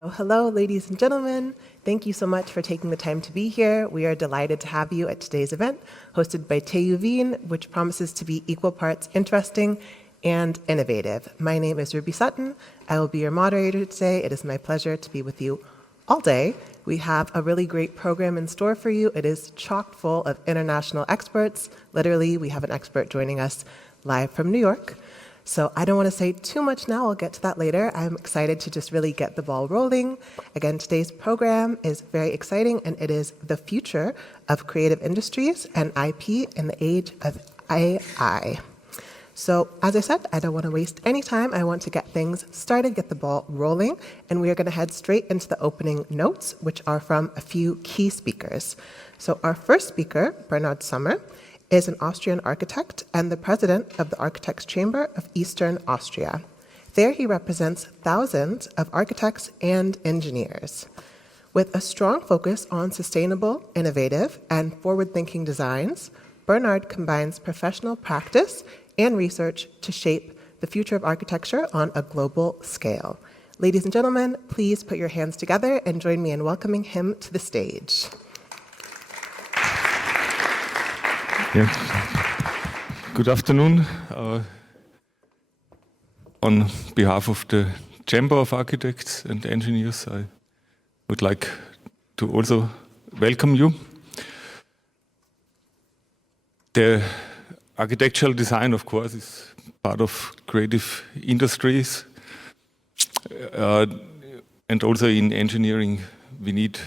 Hello, ladies and gentlemen. Thank you so much for taking the time to be here. We are delighted to have you at today's event, hosted by TU Wien, which promises to be equal parts interesting and innovative. My name is Ruby Sutton. I will be your moderator today. It is my pleasure to be with you all day. We have a really great program in store for you. It is chock full of international experts. Literally, we have an expert joining us live from New York. So I don't want to say too much now, I'll get to that later. I'm excited to just really get the ball rolling. Again, today's program is very exciting, and it is the future of creative industries and IP in the age of AI. So as I said, I don't want to waste any time. I want to get things started, get the ball rolling, and we are going to head straight into the opening notes, which are from a few key speakers. So our first speaker, Bernhard Sommer, is an Austrian architect and the president of the Architects' Chamber of Eastern Austria. There he represents thousands of architects and engineers. With a strong focus on sustainable, innovative, and forward-thinking designs, Bernhard combines professional practice and research to shape the future of architecture on a global scale. Ladies and gentlemen, please put your hands together and join me in welcoming him to the stage. Yeah. Good afternoon. On behalf of the Chamber of Architects and Engineers, I would like to also welcome you. The architectural design, of course, is part of creative industries. And also in engineering, we need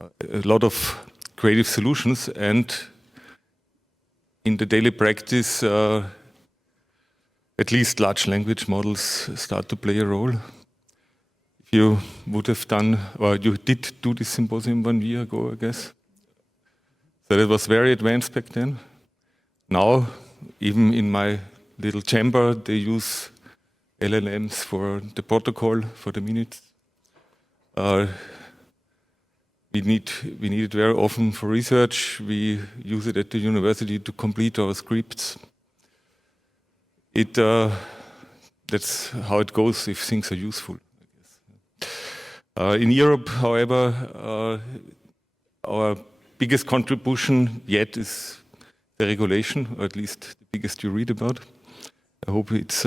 a lot of creative solutions, and in the daily practice, at least large language models start to play a role. If you would have done, or you did do this symposium 1 year ago, I guess. So it was very advanced back then. Now, even in my little chamber, they use LLMs for the protocol, for the minutes. We need it very often for research. We use it at the university to complete our scripts. That's how it goes if things are useful, I guess. In Europe, however, our biggest contribution yet is the regulation, or at least the biggest you read about. I hope it's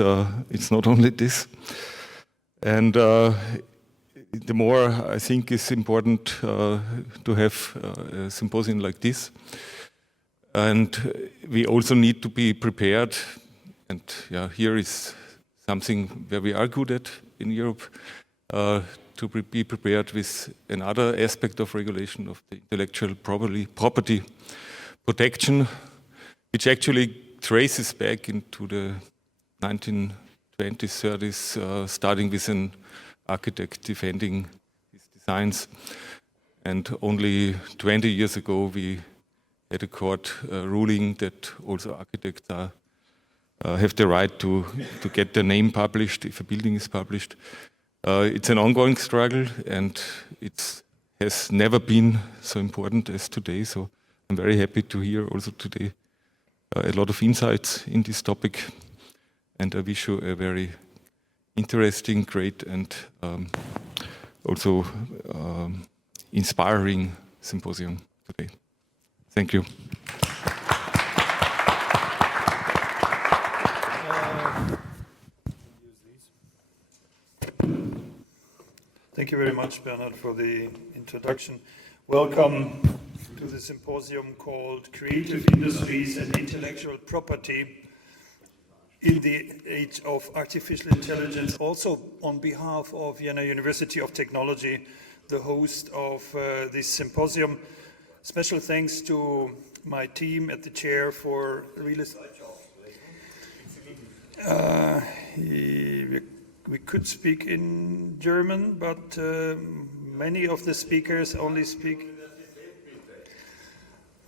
not only this. And the more I think is important to have a symposium like this. And we also need to be prepared, and here is something where we are good at in Europe, to be prepared with another aspect of regulation of the intellectual property protection, which actually traces back into the 1920s, 30s, starting with an architect defending his designs. And only 20 years ago, we had a court ruling that also architects have the right to get their name published if a building is published. It's an ongoing struggle, and it has never been so important as today. So I'm very happy to hear also today a lot of insights in this topic. And I wish you a very interesting, great, and also inspiring symposium today. Thank you. Thank you very much, Bernhard, for the introduction. Welcome to the symposium called Creative Industries and Intellectual Property in the Age of Artificial Intelligence. Also on behalf of Vienna University of Technology, the host of this symposium. Special thanks to my team at the chair for real estate. We could speak in German, but many of the speakers only speak.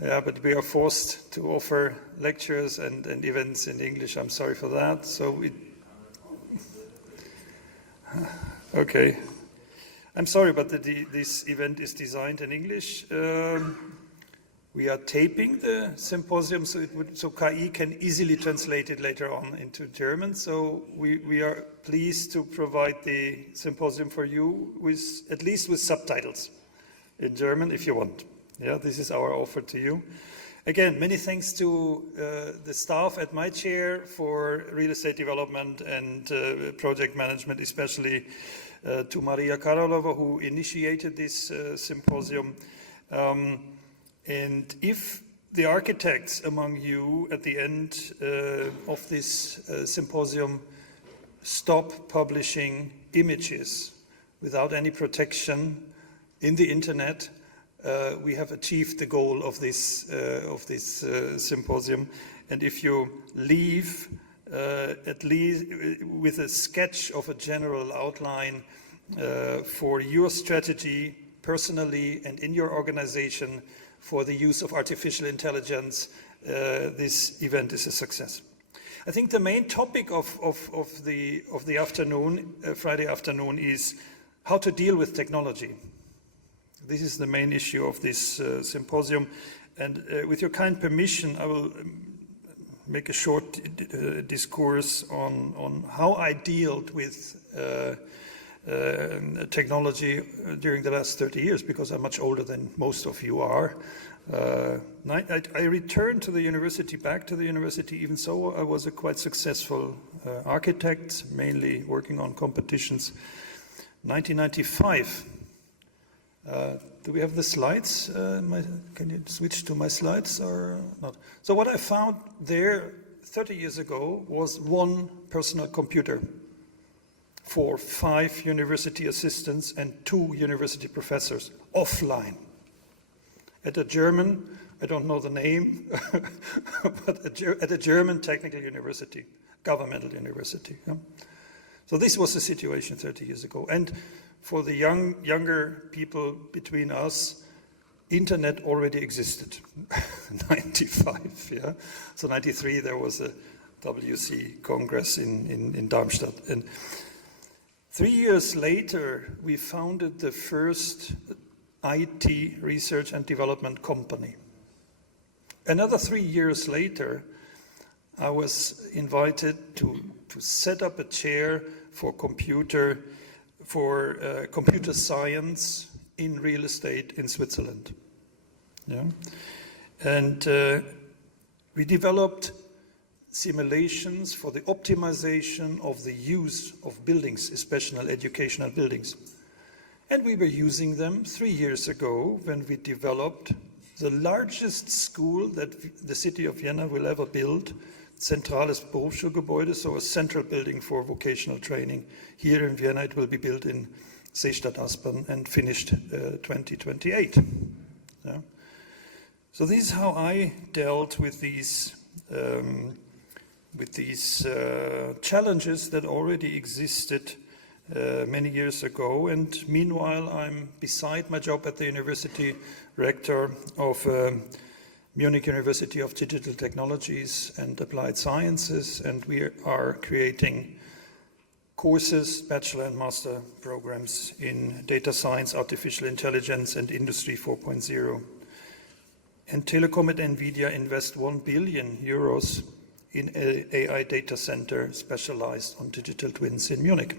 Yeah, but we are forced to offer lectures and events in English. I'm sorry for that. So okay. I'm sorry, but this event is designed in English. We are taping the symposium, so KI can easily translate it later on into German. So we are pleased to provide the symposium for you with at least with subtitles in German if you want. Yeah, this is our offer to you. Again, many thanks to the staff at my chair for real estate development and project management, especially to Maria Karolova, who initiated this symposium. And if the architects among you at the end of this symposium stop publishing images without any protection in the internet, we have achieved the goal of this symposium. And if you leave at least with a sketch of a general outline for your strategy personally and in your organization for the use of artificial intelligence, this event is a success. I think the main topic of the afternoon, Friday afternoon, is how to deal with technology. This is the main issue of this symposium, and with your kind permission, I will make a short discourse on how I dealt with technology during the last 30 years, because I'm much older than most of you are. I returned to the university, back to the university, even so I was a quite successful architect, mainly working on competitions. 1995. Do we have the slides? Can you switch to my slides or not? So what I found there 30 years ago was one personal computer for 5 university assistants and 2 university professors, offline. At a German, I don't know the name, but at a German technical university, governmental university. Yeah? So this was the situation 30 years ago. And for the younger people between us, internet already existed. 95, yeah. So 93 there was a WC Congress in Darmstadt. And 3 years later, we founded the first IT research and development company. Another 3 years later, I was invited to set up a chair for computer science in real estate in Switzerland. Yeah? And we developed simulations for the optimization of the use of buildings, especially educational buildings. And we were using them 3 years ago when we developed the largest school that the city of Vienna will ever build, Zentrales Berufsschulgebäude, so a central building for vocational training. Here in Vienna it will be built in Seestadt Aspern and finished 2028. Yeah. So this is how I dealt with these challenges that already existed many years ago. And meanwhile, I'm beside my job at the university, rector of Munich University of Digital Technologies and Applied Sciences, and we are creating courses, bachelor and master programs in data science, artificial intelligence, and Industry 4.0. And Telecom and NVIDIA invest 1 billion euros in an AI data center specialized on digital twins in Munich.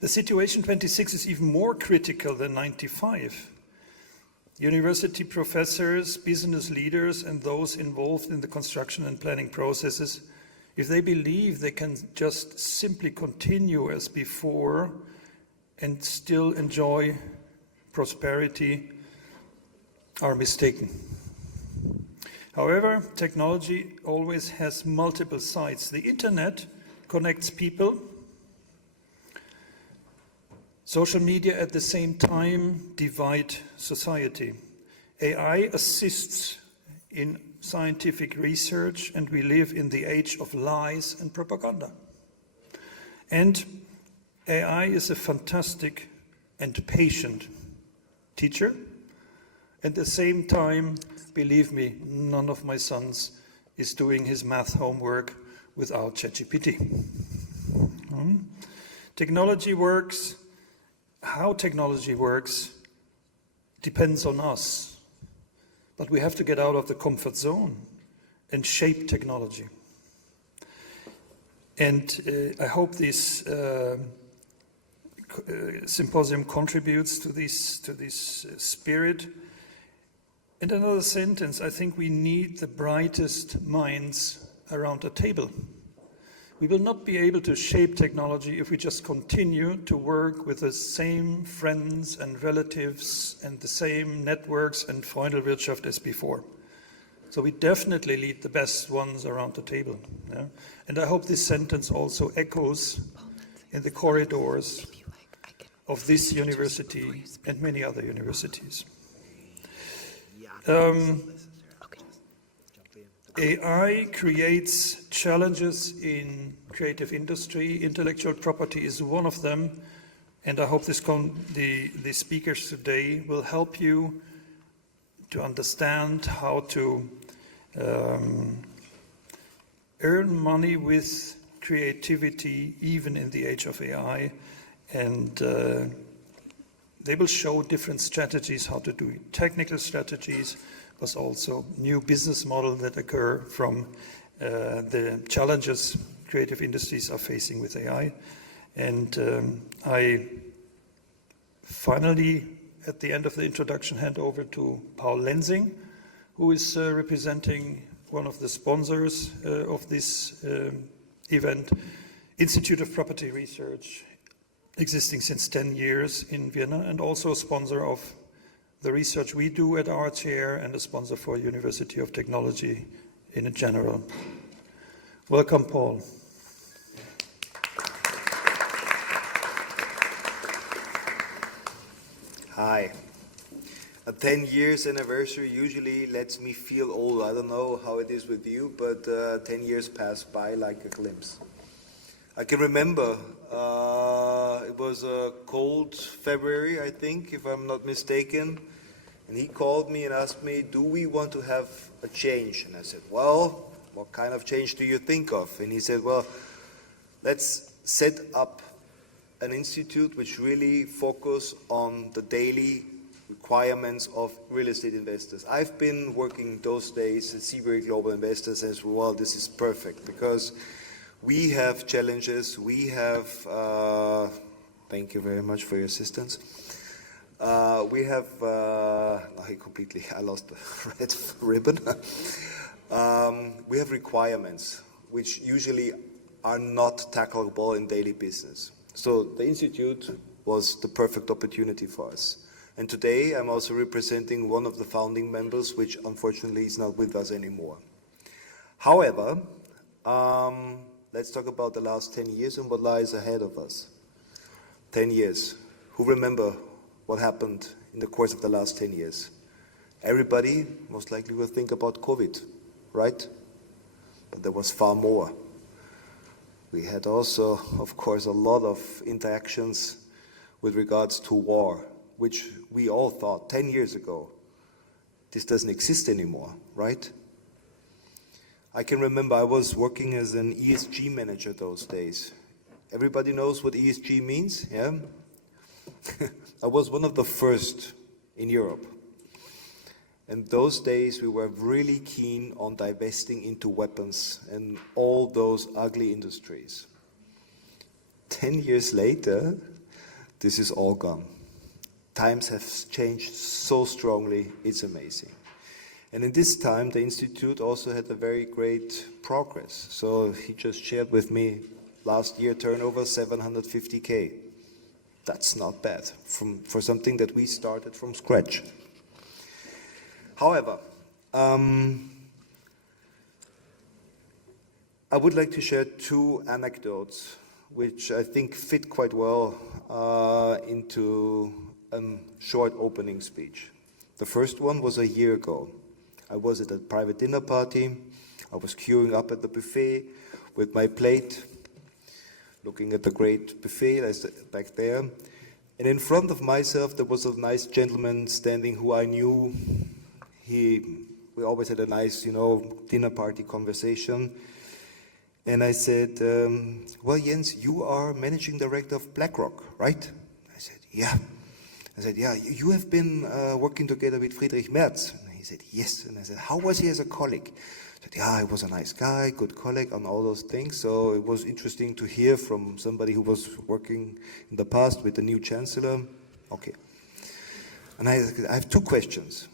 The situation 26 is even more critical than 95. University professors, business leaders, and those involved in the construction and planning processes, if they believe they can just simply continue as before and still enjoy prosperity, are mistaken. However, technology always has multiple sides. The internet connects people. Social media at the same time divide society. AI assists in scientific research, and we live in the age of lies and propaganda. And AI is a fantastic and patient teacher. At the same time, believe me, none of my sons is doing his math homework without ChatGPT. Technology works. How technology works depends on us. but we have to get out of the comfort zone and shape technology. And I hope this symposium contributes to this spirit. And another sentence, I think we need the brightest minds around the table. We will not be able to shape technology if we just continue to work with the same friends and relatives and the same networks and Freundelwirtschaft as before. So we definitely need the best ones around the table. Yeah? And I hope this sentence also echoes in the corridors of this university and many other universities. AI creates challenges in creative industry. Intellectual property is one of them, and I hope the speakers today will help you to understand how to earn money with creativity, even in the age of AI, and they will show different strategies how to do it. Technical strategies, but also new business models that occur from the challenges creative industries are facing with AI. And I finally, at the end of the introduction, hand over to Paul Lensing, who is representing one of the sponsors of this event, Institute of Property Research, existing since 10 years in Vienna, and also a sponsor of the research we do at our chair and a sponsor for University of Technology in general. Welcome, Paul. Hi. A 10 years anniversary usually lets me feel old. I don't know how it is with you, but 10 years pass by like a glimpse. I can remember, it was a cold February, I think, if I'm not mistaken, and he called me and asked me, do we want to have a change? And I said, well, what kind of change do you think of? And he said, well, let's set up an institute which really focus on the daily requirements of real estate investors. I've been working those days at Seabury Global Investors as well. This is perfect because we have challenges. We have, thank you very much for your assistance. We have, I lost the red ribbon. We have requirements which usually are not tackleable in daily business. So the Institute was the perfect opportunity for us. And today I'm also representing one of the founding members, which unfortunately is not with us anymore. However, let's talk about the last 10 years and what lies ahead of us. 10 years. Who remember what happened in the course of the last 10 years? Everybody most likely will think about COVID, right? But there was far more. We had also, of course, a lot of interactions with regards to war, which we all thought 10 years ago, this doesn't exist anymore, right? I can remember I was working as an ESG manager those days. Everybody knows what ESG means, yeah? I was one of the first in Europe. And those days we were really keen on divesting into weapons and all those ugly industries. 10 years later, this is all gone. Times have changed so strongly, it's amazing. And in this time, the Institute also had a very great progress. So he just shared with me last year turnover 750K. That's not bad for something that we started from scratch. However, I would like to share two anecdotes which I think fit quite well into a short opening speech. The first one was a year ago. I was at a private dinner party. I was queuing up at the buffet with my plate, looking at the great buffet back there. And in front of myself, there was a nice gentleman standing who I knew. We always had a nice, dinner party conversation. And I said, well, Jens, you are managing director of BlackRock, right? I said, yeah. I said, yeah, you have been working together with Friedrich Merz. He he said, yes. And I said, how was he as a colleague? He said, yeah, he was a nice guy, good colleague, and all those things. So it was interesting to hear from somebody who was working in the past with the new chancellor. Okay. And I have two questions.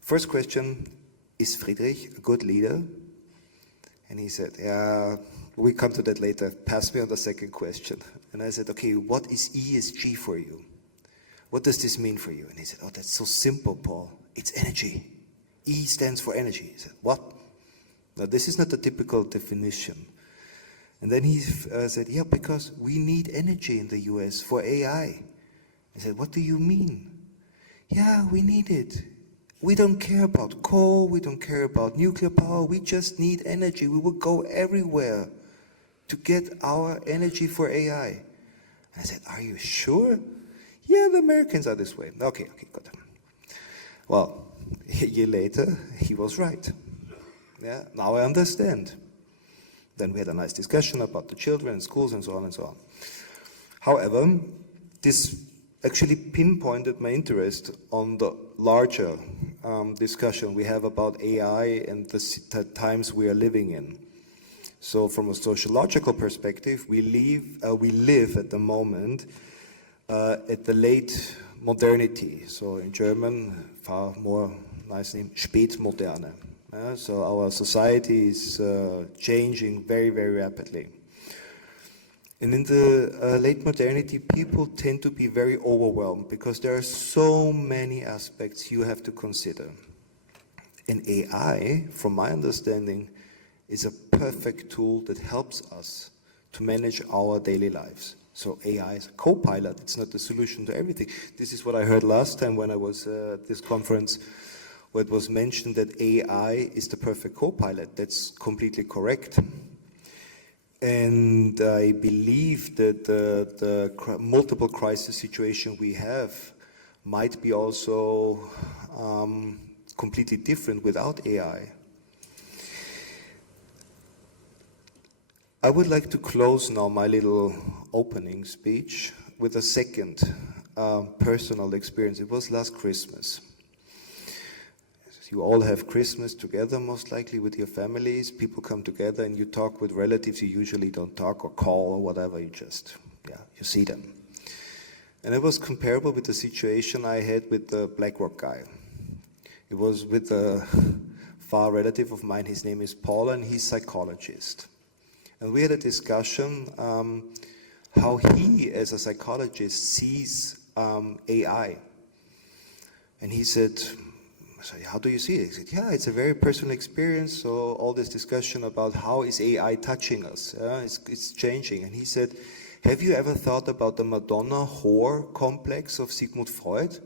First question, is Friedrich a good leader? And he said, yeah, we come to that later. Pass me on the second question. And I said, okay, what is ESG for you? What does this mean for you? And he said, oh, that's so simple, Paul. It's energy. E stands for energy. He said, what? Now, this is not the typical definition. And then he said, yeah, because we need energy in the US for AI. I said, what do you mean? Yeah, we need it. We don't care about coal, we don't care about nuclear power, we just need energy. We will go everywhere to get our energy for AI. And I said, are you sure? Yeah, the Americans are this way. Okay, good. Well, a year later, he was right. Yeah, now I understand. Then we had a nice discussion about the children and schools and so on and so on. However, this actually pinpointed my interest on the larger discussion we have about AI and the times we are living in. So from a sociological perspective, we live at the moment at the late modernity. So in German, far more nice name, Spätmoderne. So our society is changing very, very rapidly. And in the late modernity, people tend to be very overwhelmed because there are so many aspects you have to consider. And AI, from my understanding, is a perfect tool that helps us to manage our daily lives. So AI is a co-pilot, it's not the solution to everything. This is what I heard last time when I was at this conference, where it was mentioned that AI is the perfect co-pilot. That's completely correct. And I believe that the multiple crisis situation we have might be also completely different without AI. I would like to close now my little opening speech with a second personal experience. It was last Christmas. You all have Christmas together, most likely, with your families. People come together and you talk with relatives you usually don't talk or call or whatever. You just, you see them. And it was comparable with the situation I had with the BlackRock guy. It was with a far relative of mine. His name is Paul, and he's a psychologist. And we had a discussion how he, as a psychologist, sees AI. And he said, so how do you see it? He said, yeah, it's a very personal experience. So all this discussion about how is AI touching us, it's changing. And he said, have you ever thought about the Madonna whore complex of Sigmund Freud?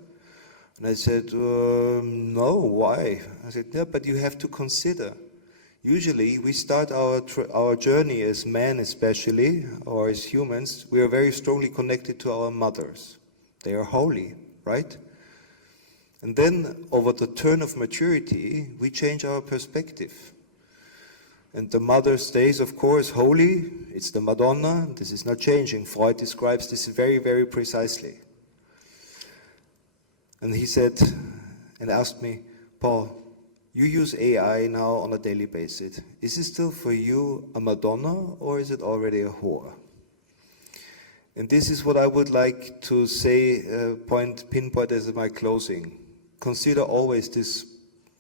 And I said, no, why? I said, yeah, but you have to consider. Usually we start our journey as men especially, or as humans, we are very strongly connected to our mothers. They are holy, right? And then, over the turn of maturity, we change our perspective. And the mother stays, of course, holy. It's the Madonna. This is not changing. Freud describes this very, very precisely. And he said, and asked me, Paul, you use AI now on a daily basis. Is it still for you a Madonna, or is it already a whore? And this is what I would like to say, pinpoint as my closing. Consider always this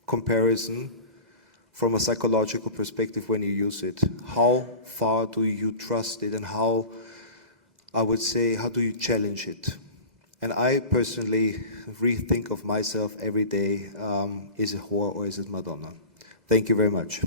comparison from a psychological perspective when you use it. How far do you trust it, and how, I would say, how do you challenge it? And I personally rethink of myself every day, is it whore or is it Madonna? Thank you very much.